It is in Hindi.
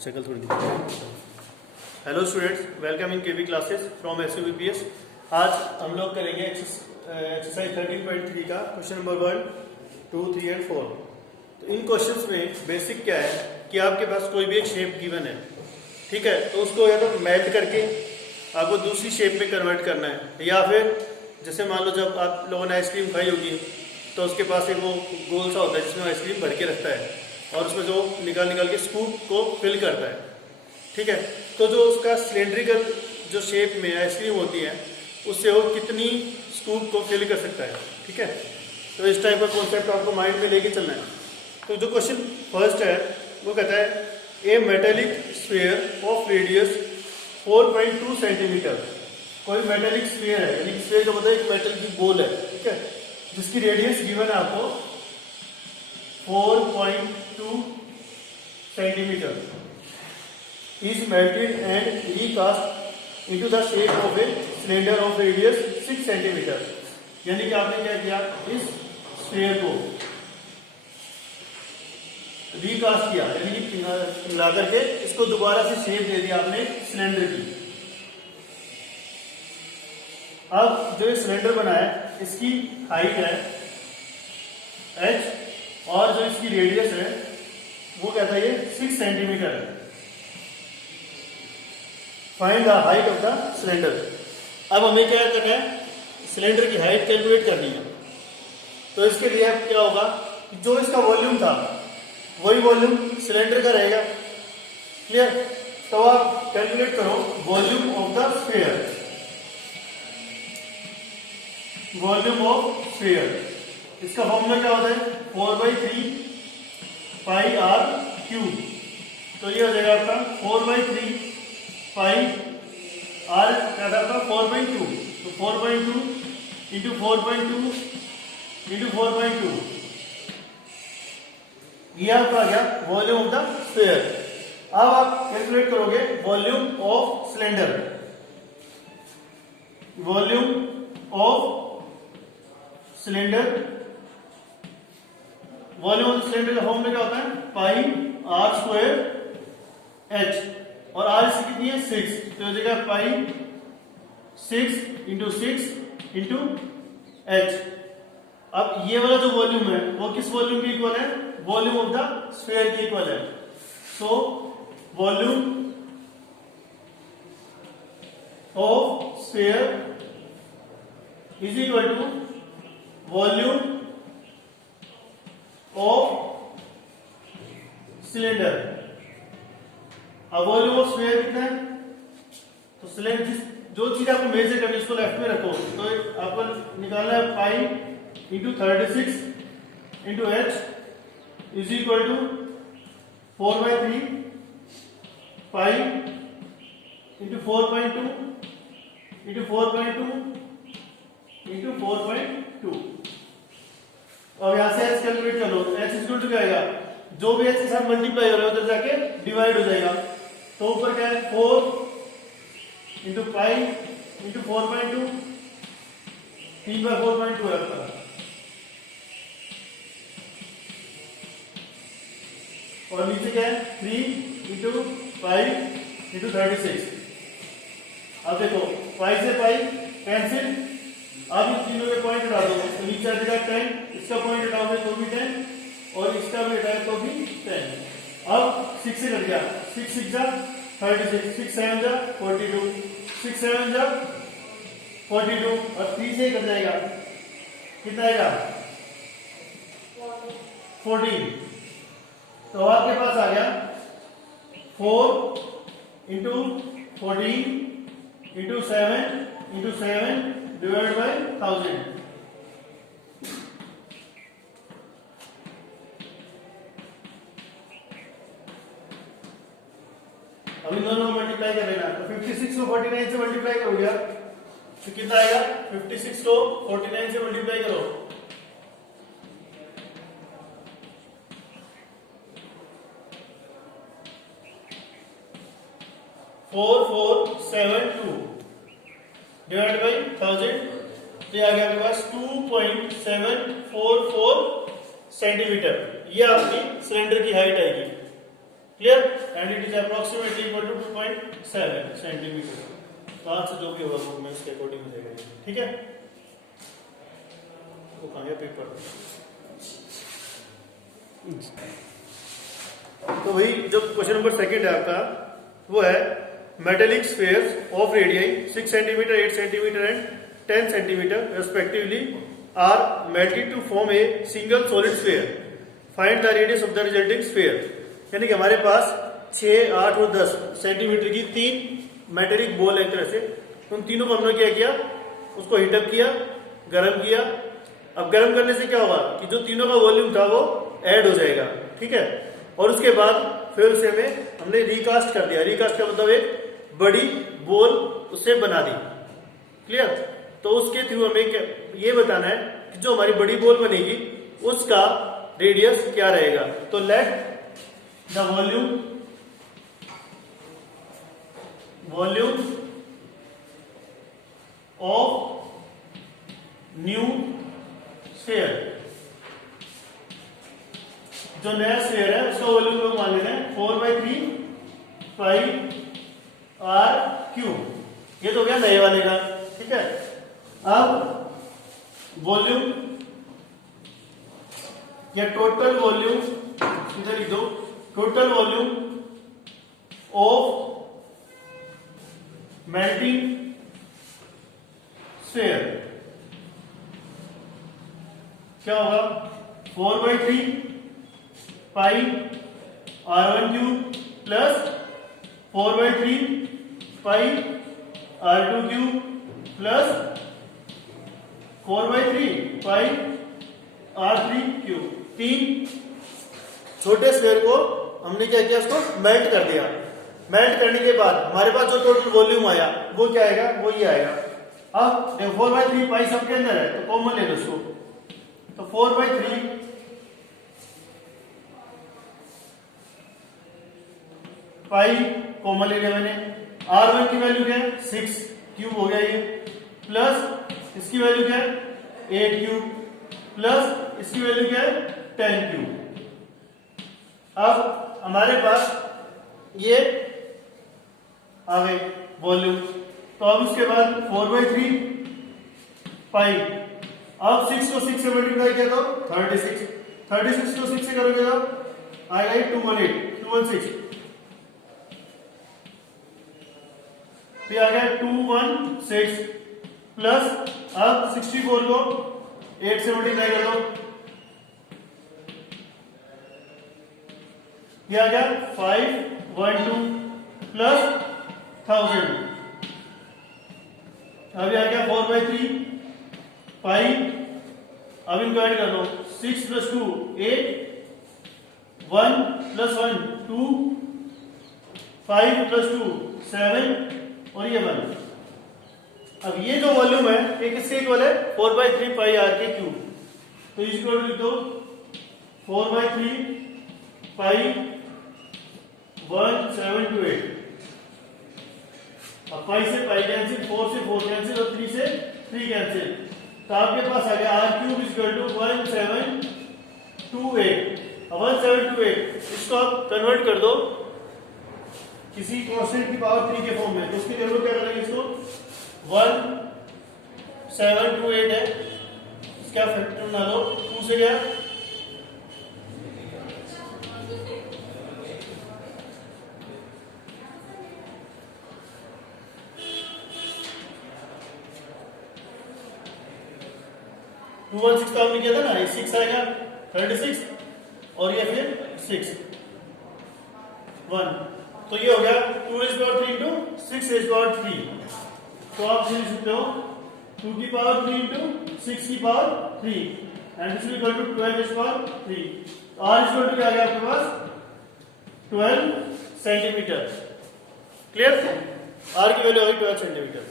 शक्ल थोड़ी दिखती। Hello students, welcome in KV classes from SUBPS। आज हम लोग करेंगे एक्सरसाइज 13.3 का क्वेश्चन नंबर 1, 2, 3 एंड 4। तो इन क्वेश्चंस में बेसिक क्या है कि आपके पास कोई भी एक शेप गिवन है, ठीक है, तो उसको या तो मेल्ट करके आपको दूसरी शेप में कन्वर्ट करना है, या फिर जैसे मान लो जब आप लोगों ने आइसक्रीम खाई होगी तो उसके पास एक वो गोल सा होता है जिसमें आइसक्रीम भर के रखता है और उसमें जो निकाल के स्कूप को फिल करता है, ठीक है। तो जो उसका सिलेंड्रिकल जो शेप में आइसक्रीम होती है उससे वो कितनी स्कूप को फिल कर सकता है, ठीक है। तो इस टाइप का कॉन्सेप्ट आपको माइंड में लेके चलना है। तो जो क्वेश्चन फर्स्ट है वो कहता है a metallic sphere of radius 4.2 centimetre. कोई मेटेलिक स्फीयर है, यानी स्फीयर का मतलब एक मेटल की बॉल है, ठीक है, जिसकी रेडियस गिवन है आपको 4.2 centimetre is melted and recast into the shape of a cylinder of radius 6 centimeter। यानी कि आपने क्या किया, इस स्फीयर को रिकास्ट किया, यानी कि मिला करके इसको दोबारा से शेप दे दिया आपने सिलेंडर की। अब जो ये सिलेंडर बना है इसकी हाइट है h और जो इसकी रेडियस है वो कहता है ये 6 सेंटीमीटर है। Find the height of the cylinder. अब हमें क्या करना है, सिलेंडर की हाइट कैलकुलेट करनी है। तो इसके लिए अब क्या होगा, जो इसका वॉल्यूम था वही वॉल्यूम सिलेंडर का रहेगा, क्लियर। तो आप कैलकुलेट करो volume of the sphere, volume of sphere. इसका फॉर्मूला क्या होता है, 4/3 पाई आर क्यूब। तो ये हो जाएगा आपका 4/3 पाई आर क्या था आपका 4/2। तो 4/2 इंटू 4/2 इंटू 4/2, ये आपका आ गया वॉल्यूम ऑफ द स्फीयर। अब आप कैलकुलेट करोगे volume of cylinder, volume of cylinder. Volume of cylinder का फॉर्मूला क्या होता है, पाई आर स्क्वायर एच, और आर इसकी कितनी है 6, तो हो जाएगा पाई 6 इंटू 6 इंटू एच। अब ये वाला जो वॉल्यूम है वो किस वॉल्यूम के इक्वल है, वॉल्यूम ऑफ द स्फीयर के इक्वल है। So volume of sphere is equal to volume of cylinder. अब वॉल्यूम ऑफ स्फीयर कितना है, तो सिलेंडर जो चीज आपको मेजर करनी है उसको लेफ्ट में रखो। तो आपको निकालना है pi into 36 into H is equal to 4/3 pi into 4/2 into 4/2 into 4/2। अब यहां से एच कैलकुलेट कर लो। एच इज इक्वल टू क्या आएगा, जो भी एच के साथ मल्टीप्लाई हो रहा है उधर जाके डिवाइड हो जाएगा। तो ऊपर क्या है 4 इंटू पाई इंटू 4/2, 3/4/2 है आपका। और नीचे क्या है 3 इंटू पाई इंटू 36। अब देखो पाई से पाई कैंसिल, अब इन तीनों के पॉइंट हटा दो, तो नीचे आ जाएगा 10, इसका पॉइंट हटाओगे तो भी 10 और इसका भी हटाए तो भी 10। अब 6 से कट गया, 6 6 जा 36, 6 7 जा 42, 6 7 जा 42 और 3 से कट जाएगा, कितना आएगा 14। तो आपके पास आ गया 4 इंटू 14 इंटू 7 डिवाइड बाई 1000। अब इन दोनों को मल्टीप्लाई कर लेना। तो 56 को 49 से मल्टीप्लाई करोगे तो कितना आएगा, 56 को 49 से मल्टीप्लाई करो, 4472 डिवाइड बाई 1000, तो ये आ गया आपके पास 2.744 सेंटीमीटर। ये आपकी सिलेंडर की हाइट आएगी, clear. And it is approximately equal to 2.7 centimetre. तो आंसर जो भी होगा वो मैं उसके अकॉर्डिंग हो जाएगा। ठीक है, वो कहाँ गया पेपर। तो वही जो क्वेश्चन नंबर सेकंड है आपका वो है metallic spheres of radii 6 centimetre, 8 centimetre and 10 centimetre respectively are melted to form a single solid sphere. Find the radius of the resulting sphere. यानी कि हमारे पास 6, 8 और 10 सेंटीमीटर की 3 मेटेलिक बॉल है एक तरह से। उन तीनों को हमने क्या किया, उसको हीटअप किया, गर्म किया। अब गर्म करने से क्या होगा कि जो तीनों का वॉल्यूम था वो ऐड हो जाएगा। ठीक है, और उसके बाद फिर उसे हमने रिकास्ट कर दिया। रिकास्ट का मतलब एक बड़ी बॉल उससे बना दी। क्लियर। तो उसके थ्रू हमें ये बताना है कि जो हमारी बड़ी बॉल बनेगी उसका रेडियस क्या रहेगा। तो let the volume of new sphere, जो नया स्फीयर है उसका वॉल्यूम लोग मान लेते हैं 4/3 पाई आर क्यूब। ये तो क्या नए वाले का। ठीक है, अब वॉल्यूम या टोटल वॉल्यूम इधर लिख दो, total volume of melting sphere क्या होगा 4/3 पाई R1 क्यूब प्लस 4/3 पाई R2 क्यूब प्लस 4/3 पाई R3 क्यूब। 3 छोटे स्फीयर को हमने क्या किया, उसको मेल्ट कर दिया। मेल्ट करने के बाद हमारे पास जो टोटल वॉल्यूम आया वो क्या आएगा, वो ये आएगा। अब 4/3 पाई सबके अंदर है तो कॉमन ले लो उसको। तो 4/3 पाई कॉमन ले लिया मैंने। R1 की वैल्यू क्या है 6 क्यूब हो गया ये, प्लस इसकी वैल्यू क्या है 8 क्यूब, प्लस इसकी वैल्यू क्या है 10 क्यूब। अब हमारे पास ये आ गए वॉल्यूम। तो अब उसके बाद 4/3 पाई, अब 6 को 6 से मल्टीप्लाई किया तो 36, 36 को 6 से करोगे तो आएगा 216 फिर आ गया 216 प्लस अब 64 को 8 से मल्टीप्लाई कर दो, ये आ गया 512 प्लस 1000। अभी आ गया 4/3 पाई, अब इनको ऐड कर दो 6 + 2 8, 1 + 1 2, 5 + 2 7 और ये 1। अब ये जो वॉल्यूम है ये किसके इक्वल है 4/3 पाई आर के क्यूब। तो इसको लिख दो 4/3 पाई 1728। अब पाई से पाई कैंसिल, 4 से 4 कैंसिल और 3 से 3 कैंसिल। तो आपके पास आ गया आर क्यूब इक्वल टू 1728। 1728 इसको आप कन्वर्ट कर दो किसी कांस्टेंट की पावर 3 के फॉर्म में। तो उसकी जरूरत क्या करेंगे, इसको 1728 है, इसका फैक्टर बना लो 2 से क्या 216 तो हमने किया था ना, ये 6 आएगा 36 और ये फिर 6 1। तो ये हो गया 2⁻³ इंटू 6⁻³ तो आप लिख सकते हो 2⁻³ into 6⁻³ and this is equal to 12⁻³। R equal to क्या आ गया आपके पास 12 सेंटीमीटर। क्लियर, R की वैल्यू होगी 12 सेंटीमीटर।